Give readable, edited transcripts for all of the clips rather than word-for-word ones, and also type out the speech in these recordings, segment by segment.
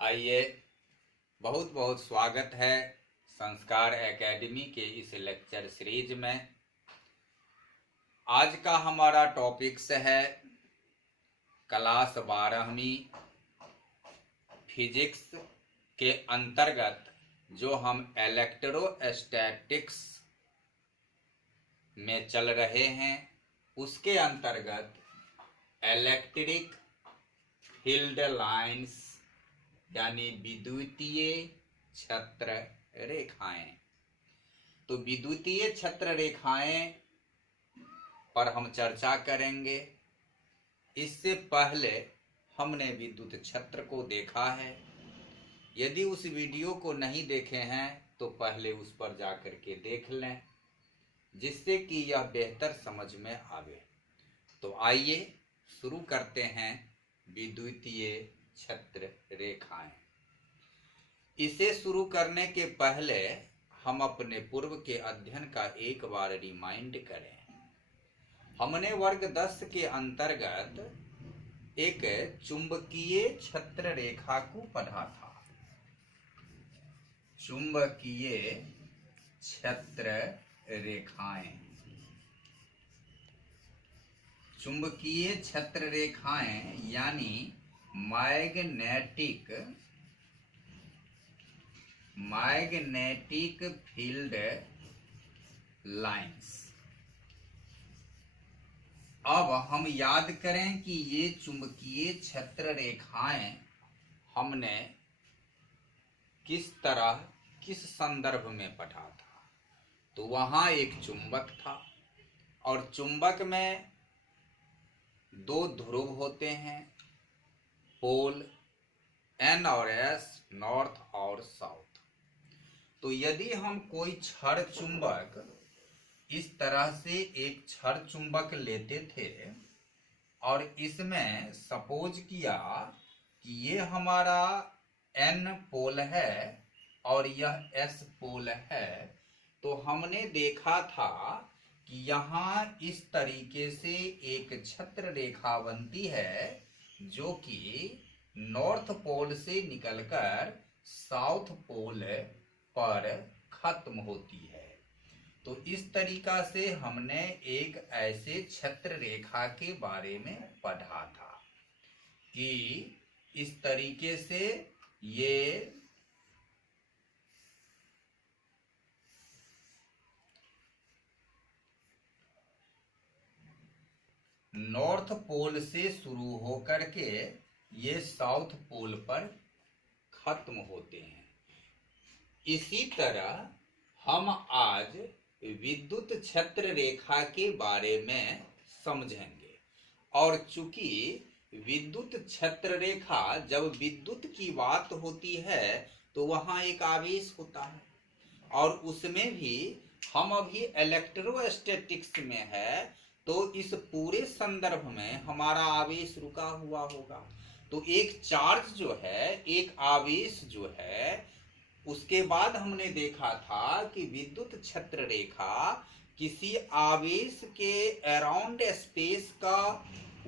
आइए, बहुत बहुत स्वागत है संस्कार एकेडमी के इस लेक्चर सीरीज में। आज का हमारा टॉपिक्स है क्लास 12वीं फिजिक्स के अंतर्गत जो हम इलेक्ट्रोस्टैटिक्स में चल रहे हैं उसके अंतर्गत इलेक्ट्रिक फील्ड लाइंस यानी विद्युतीय छत्र रेखाएं। तो विद्युतीय छत्र रेखाएं पर हम चर्चा करेंगे। इससे पहले हमने विद्युत छत्र को देखा है। यदि उस वीडियो को नहीं देखे हैं तो पहले उस पर जाकर के देख लें, जिससे कि यह बेहतर समझ में आवे। तो आइए शुरू करते हैं विद्युतीय छत्र रेखाएं। इसे शुरू करने के पहले हम अपने पूर्व के अध्ययन का एक बार रिमाइंड करें। हमने वर्ग 10 के अंतर्गत एक चुंबकीय छत्र रेखा को पढ़ा था। चुंबकीय छत्र रेखाएं। चुंबकीय छत्र रेखाएं यानी मैग्नेटिक फील्ड लाइंस। अब हम याद करें कि ये चुंबकीय छत्र रेखाएं हमने किस संदर्भ में पढ़ा था। तो वहां एक चुंबक था और चुंबक में दो ध्रुव होते हैं, पोल N और S, नॉर्थ और साउथ। तो यदि हम कोई क्षण चुंबक इस तरह से एक क्षण चुंबक लेते थे और इसमें सपोज किया कि ये हमारा N पोल है और यह S पोल है, तो हमने देखा था कि यहाँ इस तरीके से एक छत्र रेखा बनती है जो कि नॉर्थ पोल से निकलकर साउथ पोल पर खत्म होती है। तो इस तरीका से हमने एक ऐसे छत्र रेखा के बारे में पढ़ा था कि इस तरीके से ये नॉर्थ पोल से शुरू होकर के ये साउथ पोल पर खत्म होते हैं। इसी तरह हम आज विद्युत छत्र रेखा के बारे में समझेंगे। और चूंकि विद्युत छत्र रेखा, जब विद्युत की बात होती है तो वहां एक आवेश होता है और उसमें भी हम अभी इलेक्ट्रोस्टैटिक्स में है, तो इस पूरे संदर्भ में हमारा आवेश रुका हुआ होगा। तो एक चार्ज जो है, एक आवेश जो है, उसके बाद हमने देखा था कि विद्युत छत्र रेखा किसी आवेश के अराउंड स्पेस का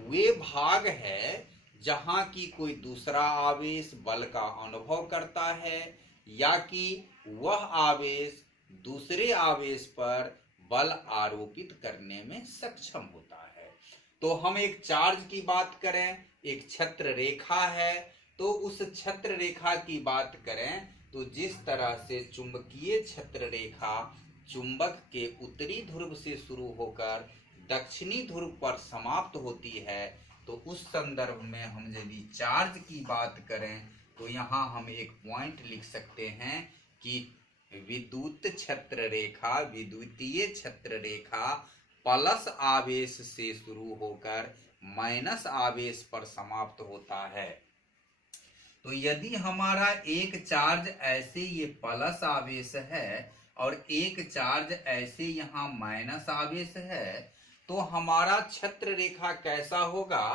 वे भाग है जहां की कोई दूसरा आवेश बल का अनुभव करता है या कि वह आवेश दूसरे आवेश पर बल आरोपित करने में सक्षम होता है। तो हम एक चार्ज की बात करें, एक छत्र रेखा है, तो उस छत्र रेखा की बात करें तो जिस तरह से चुंबकीय छत्र रेखा चुंबक के उत्तरी ध्रुव से शुरू होकर दक्षिणी ध्रुव पर समाप्त होती है, तो उस संदर्भ में हम यदि चार्ज की बात करें तो यहाँ हम एक पॉइंट लिख सकते हैं कि विद्युत छत्र रेखा, विद्युतीय छत्र रेखा प्लस आवेश से शुरू होकर माइनस आवेश पर समाप्त होता है। तो यदि हमारा एक चार्ज ऐसे ये प्लस आवेश है और एक चार्ज ऐसे यहाँ माइनस आवेश है, तो हमारा छत्र रेखा कैसा होगा?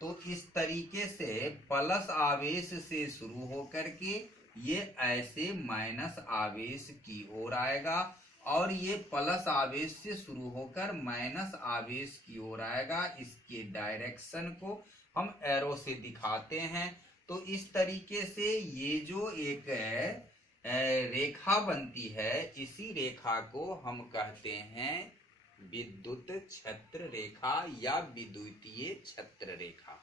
तो इस तरीके से प्लस आवेश से शुरू होकर के ये ऐसे माइनस आवेश की ओर आएगा और ये प्लस आवेश से शुरू होकर माइनस आवेश की ओर आएगा। इसके डायरेक्शन को हम एरो से दिखाते हैं। तो तो इस तरीके से ये जो एक रेखा बनती है, इसी रेखा को हम कहते हैं विद्युत छत्र रेखा या विद्युतीय छत्र रेखा।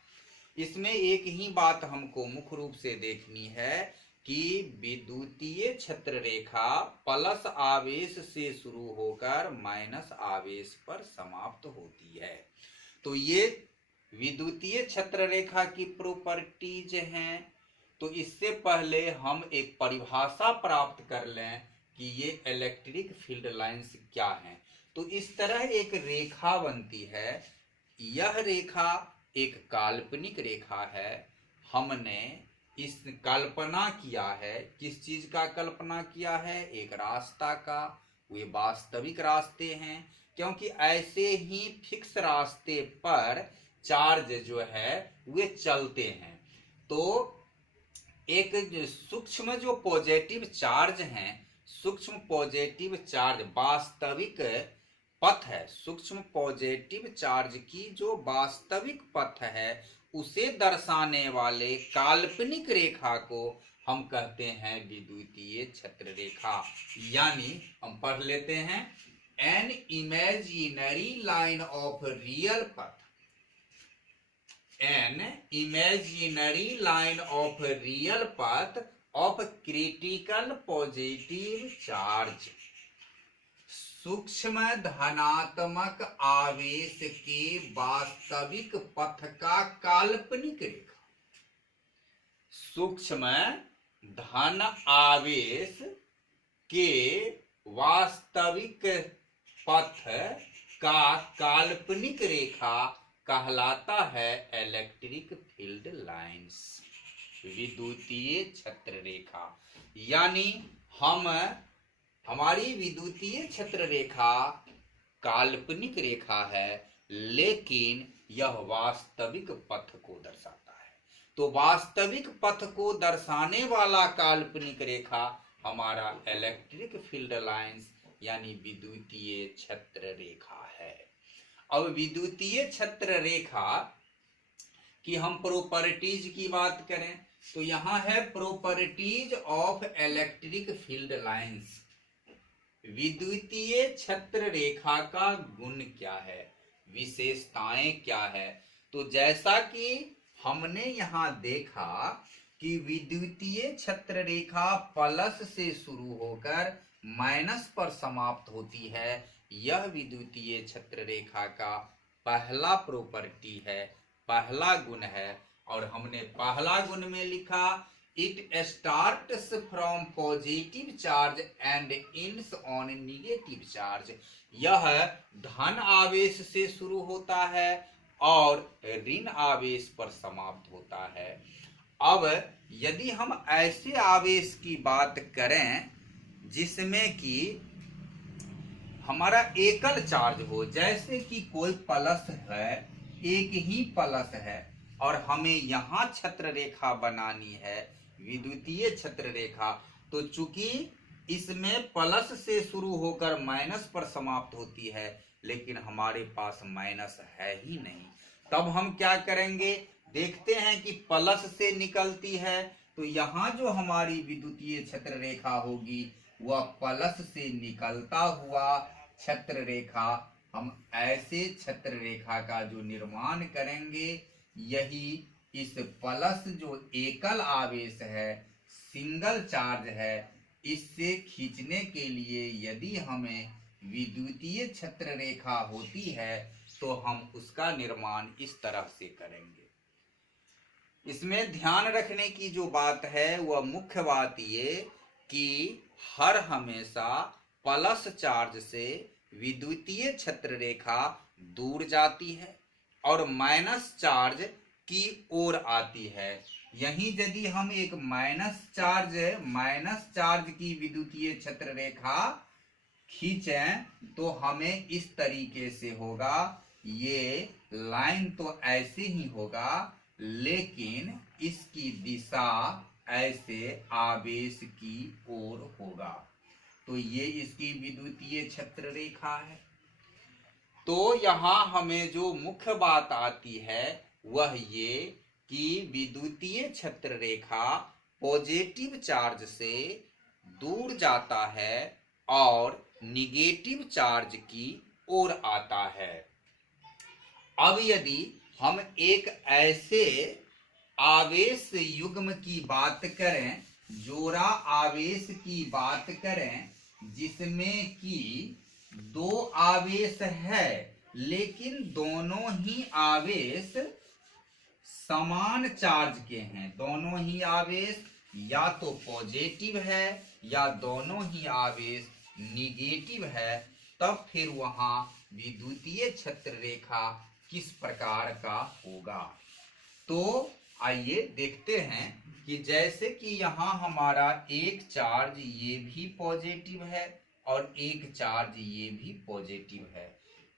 इसमें एक ही बात हमको मुख्य रूप से देखनी है कि विद्युतीय छत्र रेखा प्लस आवेश से शुरू होकर माइनस आवेश पर समाप्त होती है। तो ये विद्युतीय छत्र रेखा की प्रॉपर्टीज हैं। तो इससे पहले हम एक परिभाषा प्राप्त कर लें कि ये इलेक्ट्रिक फील्ड लाइंस क्या हैं। तो इस तरह एक रेखा बनती है। यह रेखा एक काल्पनिक रेखा है। हमने इस कल्पना किया है, किस चीज का कल्पना किया है? एक रास्ता का। वे वास्तविक रास्ते हैं, क्योंकि ऐसे ही फिक्स रास्ते पर चार्ज जो है वे चलते हैं। तो एक सूक्ष्म जो पॉजिटिव चार्ज हैं, सूक्ष्म पॉजिटिव चार्ज वास्तविक पथ है, सूक्ष्म पॉजिटिव चार्ज की जो वास्तविक पथ है उसे दर्शाने वाले काल्पनिक रेखा को हम कहते हैं विद्युतीय छत्र रेखा। यानी हम पढ़ लेते हैं, an imaginary line of real path, an imaginary line of real path of critical positive charge, सूक्ष्म धनात्मक आवेश के वास्तविक पथ का काल्पनिक रेखा। सूक्ष्म धन आवेश के वास्तविक पथ का काल्पनिक रेखा कहलाता है इलेक्ट्रिक फील्ड लाइंस, विद्युतीय छत्र रेखा। यानी हमारी विद्युतीय छत्र रेखा काल्पनिक रेखा है, लेकिन यह वास्तविक पथ को दर्शाता है। तो वास्तविक पथ को दर्शाने वाला काल्पनिक रेखा हमारा इलेक्ट्रिक फील्ड लाइंस यानी विद्युतीय छत्र रेखा है। अब विद्युतीय छत्र रेखा की हम प्रॉपर्टीज की बात करें तो यहां है properties of electric field lines. विद्युतीय छत्र रेखा का गुण क्या है, विशेषताएं क्या है? तो जैसा कि हमने यहां देखा कि विद्युतीय छत्र रेखा प्लस से शुरू होकर माइनस पर समाप्त होती है, यह विद्युतीय छत्र रेखा का पहला प्रॉपर्टी है, पहला गुण है। और हमने पहला गुण में लिखा, it starts from positive charge and ends on negative charge. यह धन आवेश से शुरू होता है और ऋण आवेश पर समाप्त होता है। अब यदि हम ऐसे आवेश की बात करें जिसमें कि हमारा एकल चार्ज हो, जैसे कि कोई प्लस है, एक ही प्लस है और हमें यहां छत्र रेखा बनानी है, विद्युतीय छत्र रेखा, तो चूंकि इसमें प्लस से शुरू होकर माइनस पर समाप्त होती है, लेकिन हमारे पास माइनस है ही नहीं, तब हम क्या करेंगे? देखते हैं कि प्लस से निकलती है, तो यहाँ जो हमारी विद्युतीय छत्र रेखा होगी वह प्लस से निकलता हुआ छत्र रेखा, हम ऐसे छत्र रेखा का जो निर्माण करेंगे, यही इस प्लस जो एकल आवेश है, सिंगल चार्ज है, इससे खींचने के लिए यदि हमें विद्युतीय छत्र रेखा होती है तो हम उसका निर्माण इस तरह से करेंगे। इसमें ध्यान रखने की जो बात है वह मुख्य बात ये कि हर हमेशा प्लस चार्ज से विद्युतीय छत्र रेखा दूर जाती है और माइनस चार्ज की ओर आती है। यहीं यदि हम एक माइनस चार्ज की विद्युतीय छत्र रेखा खींचें तो हमें इस तरीके से होगा, ये लाइन तो ऐसे ही होगा लेकिन इसकी दिशा ऐसे आवेश की ओर होगा। तो ये इसकी विद्युतीय छत्र रेखा है। तो यहां हमें जो मुख्य बात आती है वह ये कि विद्युतीय छत्र रेखा पॉजिटिव चार्ज से दूर जाता है और निगेटिव चार्ज की ओर आता है। अब यदि हम एक ऐसे आवेश युग्म की बात करें, जोड़ा आवेश की बात करें, जिसमें कि दो आवेश है लेकिन दोनों ही आवेश समान चार्ज के हैं, दोनों ही आवेश या तो पॉजिटिव है या दोनों ही आवेश निगेटिव है, तब फिर वहां विद्युतीय छत्र रेखा किस प्रकार का होगा। तो आइए देखते हैं कि जैसे कि यहाँ हमारा एक चार्ज ये भी पॉजिटिव है और एक चार्ज ये भी पॉजिटिव है,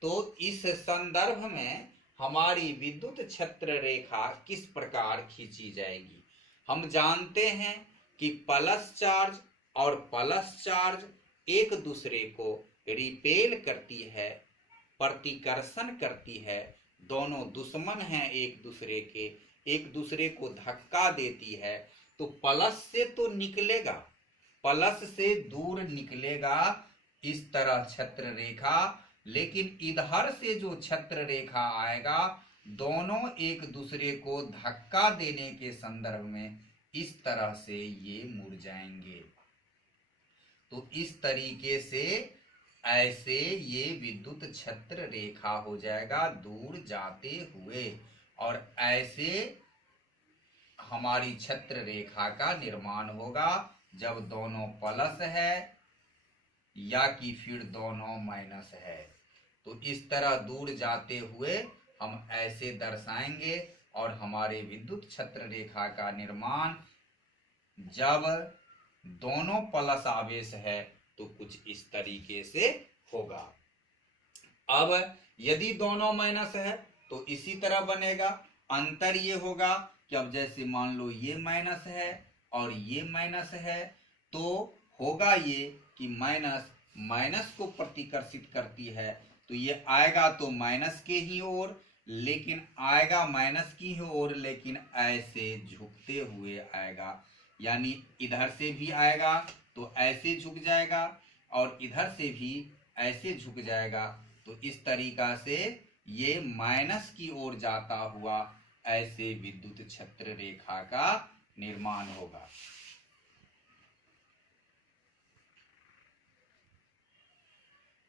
तो इस संदर्भ में हमारी विद्युत छत्र रेखा किस प्रकार खींची जाएगी। हम जानते हैं कि प्लस चार्ज और प्लस चार्ज एक दूसरे को रिपेल करती है, प्रतिकर्षण करती है, दोनों दुश्मन हैं एक दूसरे के, एक दूसरे को धक्का देती है। तो प्लस से तो निकलेगा, प्लस से दूर निकलेगा इस तरह छत्र रेखा, लेकिन इधर से जो छत्र रेखा आएगा दोनों एक दूसरे को धक्का देने के संदर्भ में इस तरह से ये मुड़ जाएंगे। तो इस तरीके से ऐसे ये विद्युत छत्र रेखा हो जाएगा दूर जाते हुए, और ऐसे हमारी छत्र रेखा का निर्माण होगा जब दोनों प्लस है या कि फिर दोनों माइनस है। तो इस तरह दूर जाते हुए हम ऐसे दर्शाएंगे, और हमारे विद्युत छत्र रेखा का निर्माण जब दोनों प्लस आवेश है तो कुछ इस तरीके से होगा। अब यदि दोनों माइनस है तो इसी तरह बनेगा। अंतर ये होगा कि अब जैसे मान लो ये माइनस है और ये माइनस है, तो होगा ये कि माइनस माइनस को प्रतिकर्षित करती है, तो ये आएगा तो माइनस के ही ओर, लेकिन आएगा माइनस की ही ओर, लेकिन ऐसे झुकते हुए आएगा। यानी इधर से भी आएगा तो ऐसे झुक जाएगा और इधर से भी ऐसे झुक जाएगा। तो इस तरीका से ये माइनस की ओर जाता हुआ ऐसे विद्युत छत्र रेखा का निर्माण होगा।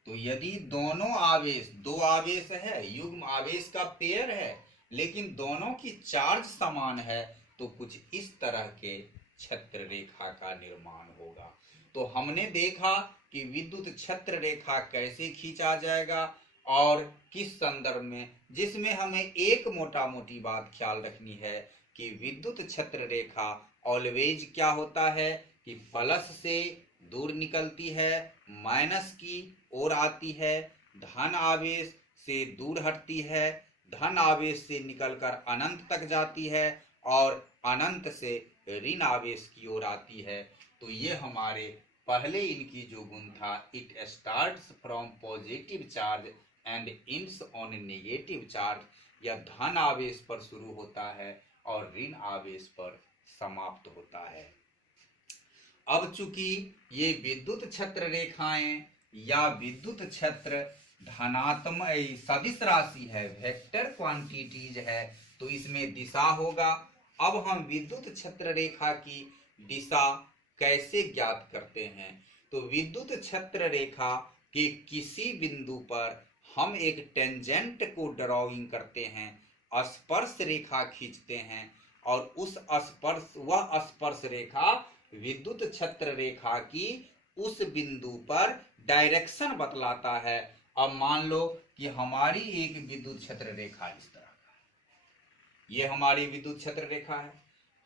तो यदि दोनों आवेश, दो आवेश है, युग्म आवेश का पेयर है, लेकिन दोनों की चार्ज समान है, तो कुछ इस तरह के छत्र रेखा का निर्माण होगा। तो हमने देखा कि विद्युत छत्र रेखा कैसे खींचा जाएगा और किस संदर्भ में, जिसमें हमें एक मोटा मोटी बात ख्याल रखनी है कि विद्युत छत्र रेखा ऑलवेज क्या होता है कि प्लस से दूर निकलती है, माइनस की ओर आती है, धन आवेश से दूर हटती है, धन आवेश से निकलकर अनंत तक जाती है और अनंत से ऋण आवेश की ओर आती है। तो ये हमारे पहले इनकी जो गुण था, it starts from positive charge and ends on negative charge, यह धन आवेश पर शुरू होता है और ऋण आवेश पर समाप्त होता है। अब चूंकि ये विद्युत छत्र रेखाएं या विद्युत छत्र धनात्मक सदिश राशि है, वेक्टर क्वांटिटीज है, तो इसमें दिशा होगा। अब हम विद्युत छत्र रेखा की दिशा कैसे ज्ञात करते हैं, तो विद्युत छत्र रेखा के किसी बिंदु पर हम एक टेंजेंट को ड्राइंग करते हैं, स्पर्श रेखा खींचते हैं, और उस वह स्पर्श रेखा विद्युत छत्र रेखा की उस बिंदु पर डायरेक्शन बतलाता है। अब मान लो कि हमारी एक विद्युत छत्र रेखा इस तरह का, ये हमारी विद्युत छत्र रेखा है।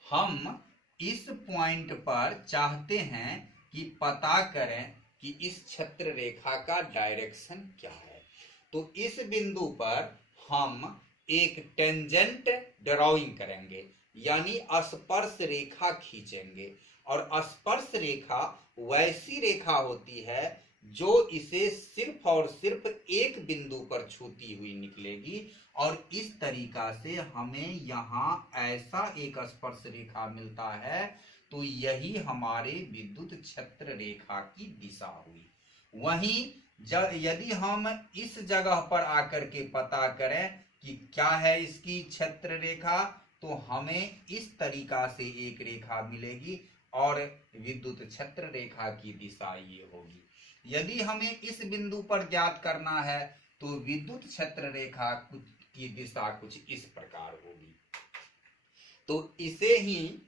हम इस पॉइंट पर चाहते हैं कि पता करें कि इस छत्र रेखा का डायरेक्शन क्या है। तो इस बिंदु पर हम एक टेंजेंट ड्राइंग करेंगे, यानी स्पर्श रेखा खींचेंगे। और स्पर्श रेखा वैसी रेखा होती है जो इसे सिर्फ और सिर्फ एक बिंदु पर छूती हुई निकलेगी, और इस तरीका से हमें यहाँ ऐसा एक स्पर्श रेखा मिलता है। तो यही हमारे विद्युत क्षेत्र रेखा की दिशा हुई। वहीं यदि हम इस जगह पर आकर के पता करें कि क्या है इसकी क्षेत्र रेखा, तो हमें इस तरीका से एक रेखा मिलेगी और विद्युत क्षेत्र रेखा की दिशा ये होगी। यदि हमें इस बिंदु पर ज्ञात करना है तो विद्युत क्षेत्र रेखा की दिशा कुछ इस प्रकार होगी। तो इसे ही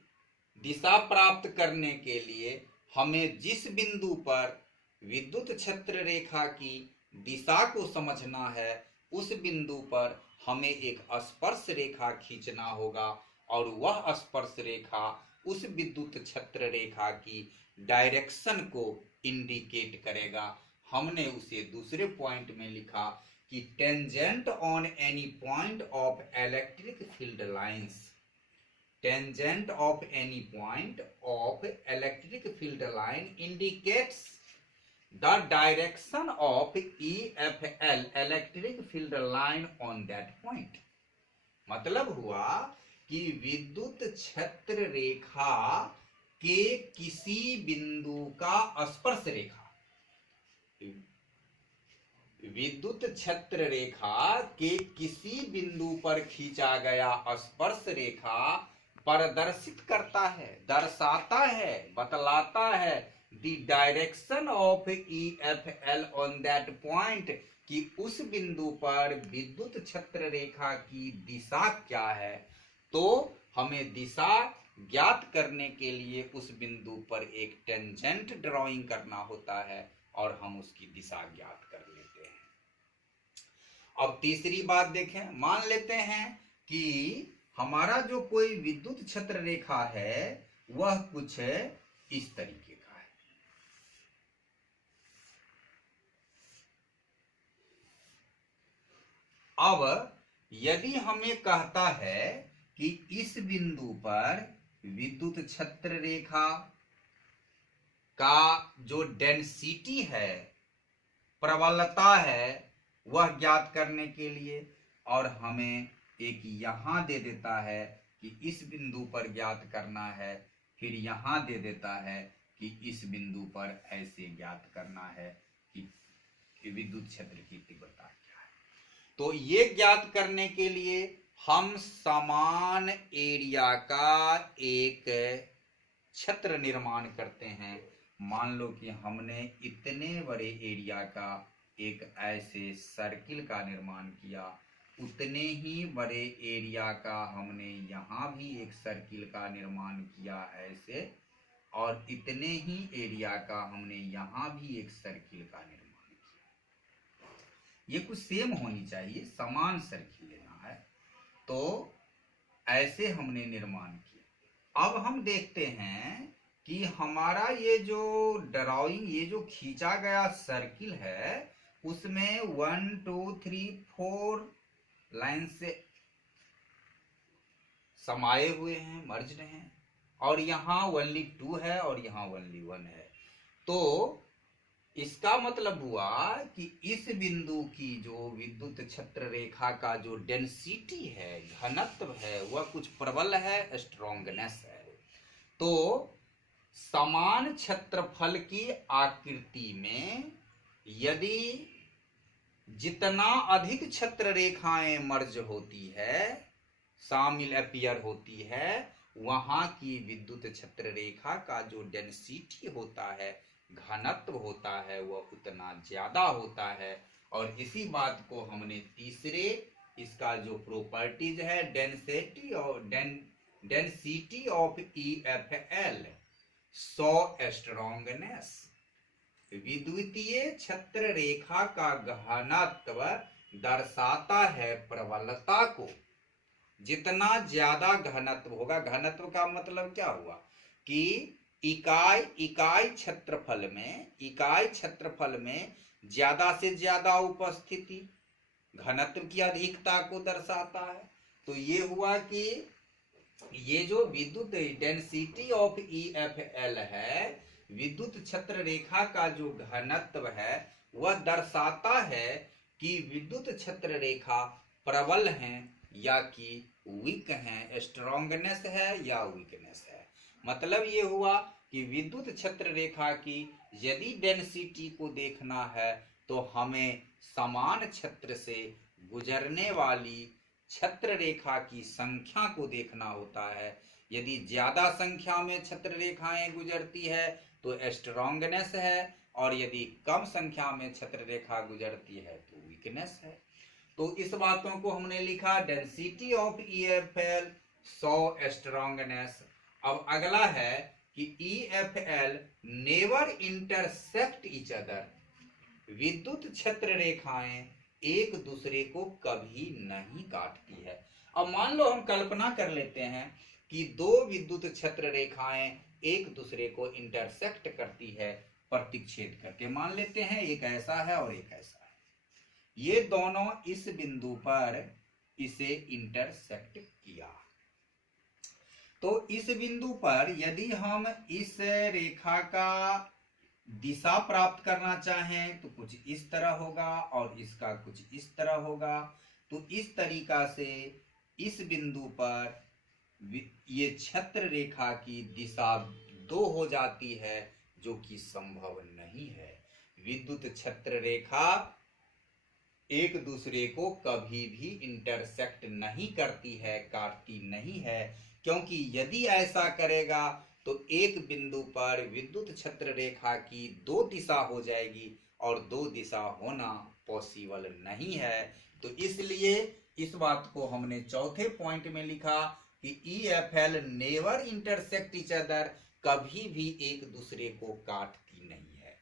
दिशा प्राप्त करने के लिए हमें जिस बिंदु पर विद्युत क्षेत्र रेखा की दिशा को समझना है, उस बिंदु पर हमें एक स्पर्श रेखा खींचना होगा, और वह स्पर्श रेखा उस विद्युत क्षेत्र रेखा की डायरेक्शन को इंडिकेट करेगा। हमने उसे दूसरे पॉइंट में लिखा कि tangent on any point of electric field lines, tangent of any point of electric field line indicates the direction of EFL electric field line on that point। मतलब हुआ कि विद्युत क्षेत्र रेखा के किसी बिंदु का स्पर्श रेखा, विद्युत क्षेत्र रेखा के किसी बिंदु पर खींचा गया स्पर्श रेखा प्रदर्शित करता है, दर्शाता है, बतलाता है the direction of EFL on that point, कि उस बिंदु पर विद्युत क्षेत्र रेखा की दिशा क्या है। तो हमें दिशा ज्ञात करने के लिए उस बिंदु पर एक टेंजेंट ड्राइंग करना होता है और हम उसकी दिशा ज्ञात कर लेते हैं। अब तीसरी बात देखें, मान लेते हैं कि हमारा जो कोई विद्युत क्षेत्र रेखा है वह कुछ इस तरीके का है। अब यदि हमें कहता है कि इस बिंदु पर विद्युत क्षेत्र रेखा का जो डेंसिटी है, प्रबलता है, वह ज्ञात करने के लिए, और हमें एक यहां दे देता है कि इस बिंदु पर ज्ञात करना है, फिर यहां दे देता है कि इस बिंदु पर ऐसे ज्ञात करना है कि विद्युत क्षेत्र की तीव्रता क्या है। तो ये ज्ञात करने के लिए हम समान एरिया का एक क्षेत्र निर्माण करते हैं। मान लो कि हमने इतने बड़े एरिया का एक ऐसे सर्किल का निर्माण किया, उतने ही बड़े एरिया का हमने यहाँ भी एक सर्किल का निर्माण किया ऐसे, और इतने ही एरिया का हमने यहाँ भी एक सर्किल का निर्माण किया। ये कुछ सेम होनी चाहिए, समान सर्किल लेना है। तो ऐसे हमने निर्माण किया। अब हम देखते हैं कि हमारा ये जो ड्राइंग, ये जो खींचा गया सर्किल है, उसमें 1 2 3 4 लाइन से समाये हुए हैं, मर्ज्ड हैं, और यहाँ ओनली 2 है और यहाँ ओनली 1 है। तो इसका मतलब हुआ कि इस बिंदु की जो विद्युत क्षेत्र रेखा का जो डेंसिटी है, घनत्व है, वह कुछ प्रबल है, स्ट्रॉन्गनेस है। तो समान क्षेत्रफल की आकृति में यदि जितना अधिक क्षेत्र रेखाएं मर्ज होती है, शामिल अपीयर होती है, वहां की विद्युत क्षेत्र रेखा का जो डेंसिटी होता है, घनत्व होता है, वह उतना ज्यादा होता है। और इसी बात को हमने तीसरे, इसका जो प्रॉपर्टीज है, density of EFL, so strongness, विद्युतीय क्षेत्र रेखा का घनत्व दर्शाता है प्रबलता को। जितना ज्यादा घनत्व होगा, घनत्व का मतलब क्या हुआ कि इकाई क्षेत्रफल में ज्यादा से ज्यादा उपस्थिति घनत्व की अधिकता को दर्शाता है। तो ये हुआ कि ये जो विद्युत डेंसिटी ऑफ EFL है, विद्युत छत्र रेखा का जो घनत्व है वह दर्शाता है कि विद्युत छत्र रेखा प्रबल है या कि वीक है, स्ट्रॉन्गनेस है या वीकनेस है। मतलब ये हुआ कि विद्युत छत्र रेखा की यदि डेंसिटी को देखना है तो हमें समान छत्र से गुजरने वाली छत्र रेखा की संख्या को देखना होता है। यदि ज्यादा संख्या में छत्र रेखाएं गुजरती है तो स्ट्रॉन्गनेस है, और यदि कम संख्या में छत्र रेखा गुजरती है तो वीकनेस है। तो इस बातों को हमने लिखा, डेंसिटी ऑफ EFL 100 स्ट्रॉन्गनेस। अब अगला है कि EFL never intersect each other. विद्युत छत्र रेखाएं एक दूसरे को कभी नहीं काटती है। अब मान लो हम कल्पना कर लेते हैं कि दो विद्युत छत्र रेखाएं एक दूसरे को इंटरसेक्ट करती है प्रतिच्छेद करके। मान लेते हैं एक ऐसा है और एक ऐसा है, ये दोनों इस बिंदु पर इसे इंटरसेक्ट किया। तो इस बिंदु पर यदि हम इस रेखा का दिशा प्राप्त करना चाहें तो कुछ इस तरह होगा और इसका कुछ इस तरह होगा। तो इस तरीका से इस बिंदु पर ये छत्र रेखा की दिशा दो हो जाती है, जो कि संभव नहीं है। विद्युत छत्र रेखा एक दूसरे को कभी भी इंटरसेक्ट नहीं करती है, काटती नहीं है, क्योंकि यदि ऐसा करेगा तो एक बिंदु पर विद्युत छत्र रेखा की दो दिशा हो जाएगी और दो दिशा होना पॉसिबल नहीं है। तो इसलिए इस बात को हमने चौथे पॉइंट में लिखा कि EFL never intersect each other, कभी भी एक दूसरे को काटती नहीं है।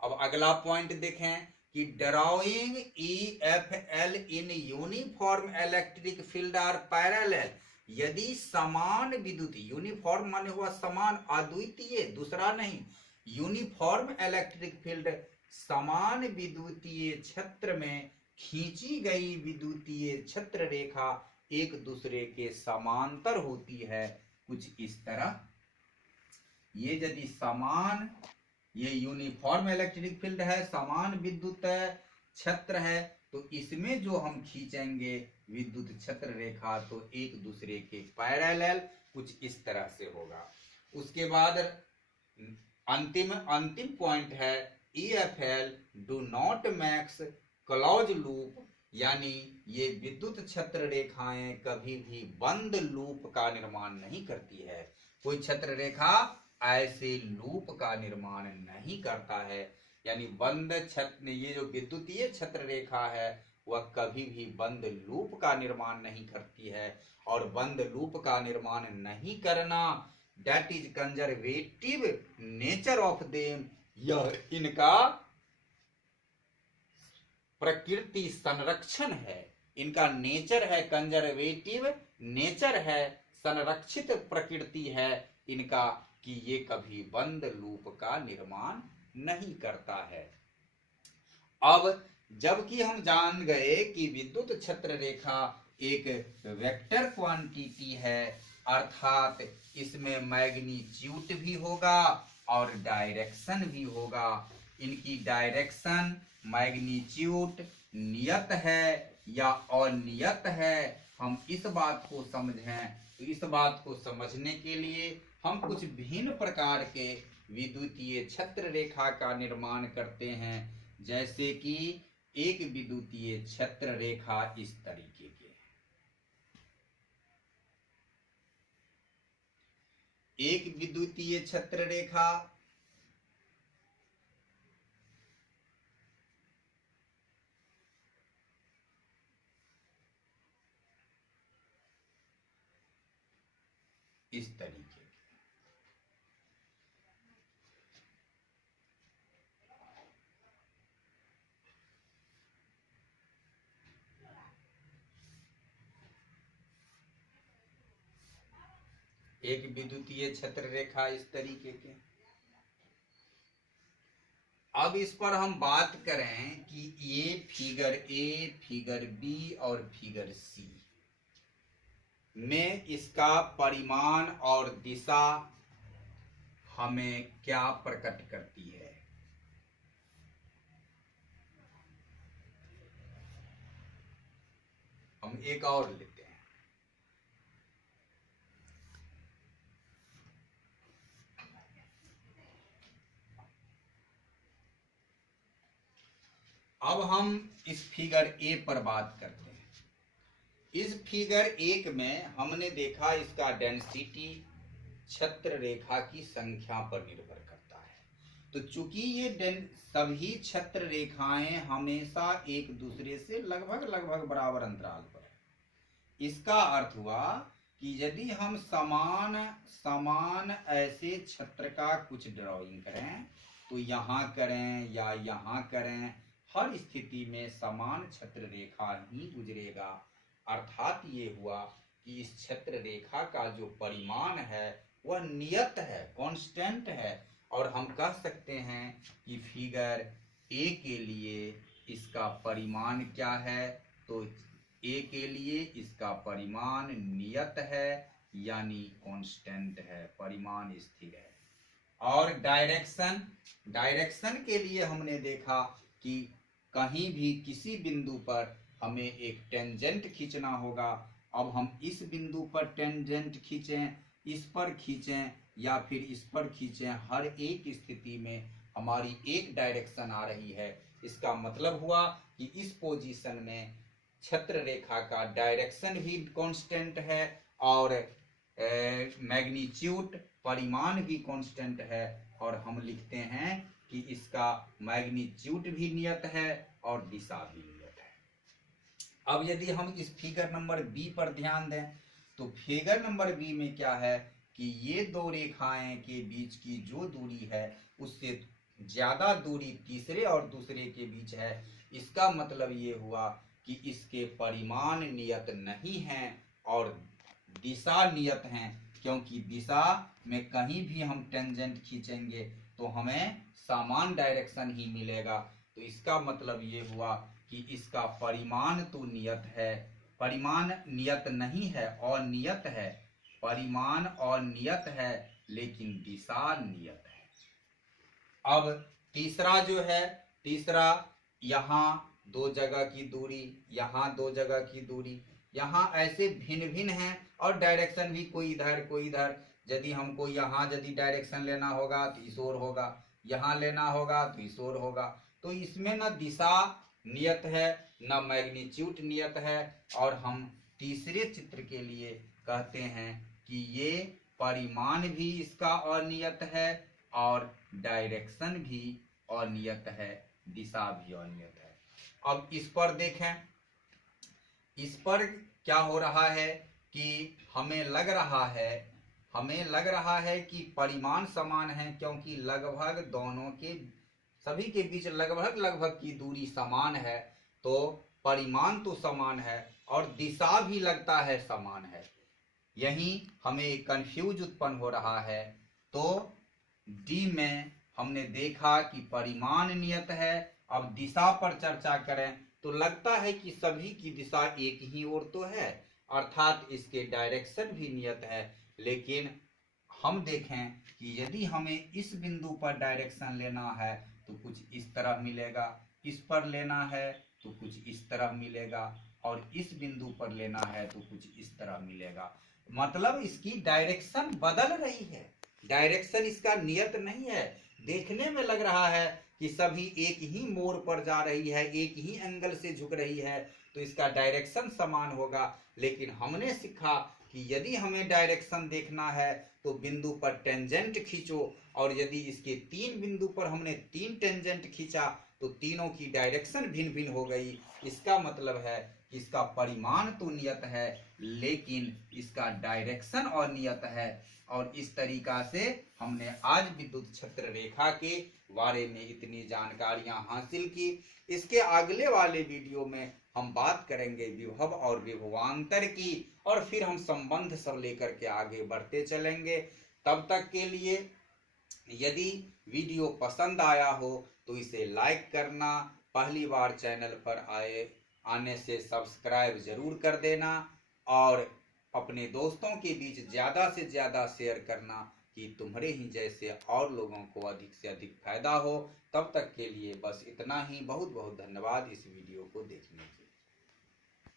अब अगला पॉइंट देखें कि drawing EFL in uniform electric field are parallel. यदि समान विद्युत, यूनिफॉर्म माने हुआ समान, अद्वितीय, दूसरा नहीं, यूनिफॉर्म इलेक्ट्रिक फील्ड समान विद्युतीय छत्र में खींची गई विद्युतीय छत्र रेखा एक दूसरे के समांतर होती है, कुछ इस तरह। ये यदि समान, ये यूनिफॉर्म इलेक्ट्रिक फील्ड है, समान विद्युत छत्र है, तो इसमें जो हम खींचेंगे विद्युत छत्र रेखा तो एक दूसरे के पैरेलल कुछ इस तरह से होगा। उसके बाद अंतिम पॉइंट है EFL do not max close loop, यानी ये विद्युत छत्र रेखाएं कभी भी बंद लूप का निर्माण नहीं करती है। कोई छत्र रेखा ऐसे लूप का निर्माण नहीं करता है, यानी बंद छत्र, ये जो विद्युतीय छत्र रेखा है वह कभी भी बंद लूप का निर्माण नहीं करती है। और बंद लूप का निर्माण नहीं करना, that is conservative nature of them, यह इनका प्रकृति संरक्षण है, इनका नेचर है, कंजर्वेटिव नेचर है, संरक्षित प्रकृति है इनका, कि ये कभी बंद लूप का निर्माण नहीं करता है। अब जबकि हम जान गए कि विद्युत छत्र रेखा एक वेक्टर क्वांटिटी है, अर्थात इसमें मैग्नीट्यूड भी होगा और डायरेक्शन भी होगा। इनकी डायरेक्शन, मैग्नीट्यूड नियत है या अनियत है, हम इस बात को समझें। तो इस बात को समझने के लिए हम कुछ भिन्न प्रकार के विद्युतीय छत्र रेखा का निर्माण करते हैं। जैसे कि एक विद्युतीय छत्र रेखा इस तरीके के, एक विद्युतीय छत्र रेखा इस तरीके की, एक विद्युतीय छत्र रेखा इस तरीके के। अब इस पर हम बात करें कि ये फिगर ए, फिगर बी और फिगर सी में इसका परिमाण और दिशा हमें क्या प्रकट करती है। हम एक और लेते हैं। अब हम इस फिगर ए पर बात करते हैं। इस फिगर 1 में हमने देखा इसका डेंसिटी छत्र रेखा की संख्या पर निर्भर करता है। तो चूंकि ये सभी छत्र रेखाएं हमेशा एक दूसरे से लगभग बराबर अंतराल पर है, इसका अर्थ हुआ कि यदि हम समान ऐसे छत्र का कुछ ड्राइंग करें तो यहाँ करें या यहाँ करें, हर स्थिति में समान छत्र रेखा ही गुजरेगा। अर्थात ये हुआ कि इस छत्र रेखा का जो परिमाण है वह नियत है, कांस्टेंट है। और हम कह सकते हैं कि फिगर ए के लिए इसका परिमाण क्या है, तो ए के लिए इसका परिमाण नियत है, यानी कांस्टेंट है, परिमाण स्थिर है। और डायरेक्शन के लिए हमने देखा कि कहीं भी किसी बिंदु पर हमें एक टेंजेंट खींचना होगा। अब हम इस बिंदु पर टेंजेंट खींचें, इस पर खींचें या फिर इस पर खींचें, हर एक स्थिति में हमारी एक डायरेक्शन आ रही है। इसका मतलब हुआ कि इस पोजीशन में छत्र रेखा का डायरेक्शन भी कांस्टेंट है और मैग्नीट्यूड परिमाण भी कांस्टेंट है। और हम लिखते हैं कि इसका मैग्नीट्यूड भी नियत है और दिशा भी नियत है। अब यदि हम इस फिगर नंबर बी पर ध्यान दें तो फिगर नंबर बी में क्या है कि ये दो रेखाएं के बीच की जो दूरी है उससे ज्यादा दूरी तीसरे और दूसरे के बीच है। इसका मतलब ये हुआ कि इसके परिमाण नियत नहीं हैं और दिशा नियत हैं, क्योंकि दिशा में कहीं भी हम टेंजेंट खींचेंगे तो हमें समान डायरेक्शन ही मिलेगा। तो इसका मतलब ये हुआ कि इसका परिमाण तो नियत है, परिमाण नियत नहीं है, अनियत है। परिमाण अनियत है लेकिन दिशा नियत है। अब तीसरा जो है, तीसरा यहाँ दो जगह की दूरी, यहाँ दो जगह की दूरी, यहाँ ऐसे भिन्न भिन्न हैं और डायरेक्शन भी कोई इधर कोई इधर। यदि हमको यहाँ यदि डायरेक्शन लेना होगा तो इस ओर होगा, यहाँ लेना होगा तो इस ओर होगा। तो इसमें न दिशा नियत है न मैग्नीट्यूड नियत है। और हम तीसरे चित्र के लिए कहते हैं कि ये परिमाण भी इसका अनियत है और डायरेक्शन भी अनियत है, दिशा भी अनियत है। अब इस पर देखें, इस पर क्या हो रहा है कि हमें लग रहा है कि परिमाण समान है, क्योंकि लगभग दोनों के सभी के बीच लगभग की दूरी समान है। तो परिमाण तो समान है और दिशा भी लगता है समान है। यही हमें कंफ्यूज उत्पन्न हो रहा है। तो डी में हमने देखा कि परिमाण नियत है। अब दिशा पर चर्चा करें तो लगता है कि सभी की दिशा एक ही ओर तो है, अर्थात इसके डायरेक्शन भी नियत है। लेकिन हम देखें कि यदि हमें इस बिंदु पर डायरेक्शन लेना है तो कुछ इस तरह मिलेगा, इस पर लेना है तो कुछ इस तरह मिलेगा और इस बिंदु पर लेना है तो कुछ इस तरह मिलेगा। मतलब इसकी डायरेक्शन बदल रही है, डायरेक्शन इसका नियत नहीं है। देखने में लग रहा है कि सभी एक ही मोड़ पर जा रही है, एक ही एंगल से झुक रही है, तो इसका डायरेक्शन समान होगा। लेकिन हमने सीखा कि यदि हमें डायरेक्शन देखना है तो बिंदु पर टेंजेंट खींचो, और यदि इसके तीन बिंदु पर हमने तीन टेंजेंट खींचा तो तीनों की डायरेक्शन भिन्न भिन्न हो गई। इसका मतलब है कि इसका परिमाण तो नियत है लेकिन इसका डायरेक्शन अनियत है। और इस तरीका से हमने आज विद्युत छत्र रेखा के बारे में इतनी जानकारियां हासिल की। इसके अगले वाले वीडियो में हम बात करेंगे विभव और विभवांतर की, और फिर हम संबंध सब लेकर के आगे बढ़ते चलेंगे। तब तक के लिए यदि वीडियो पसंद आया हो तो इसे लाइक करना, पहली बार चैनल पर आने से सब्सक्राइब जरूर कर देना और अपने दोस्तों के बीच ज़्यादा से ज़्यादा शेयर करना, कि तुम्हारे ही जैसे और लोगों को अधिक से अधिक फायदा हो। तब तक के लिए बस इतना ही। बहुत बहुत धन्यवाद इस वीडियो को देखने के लिए।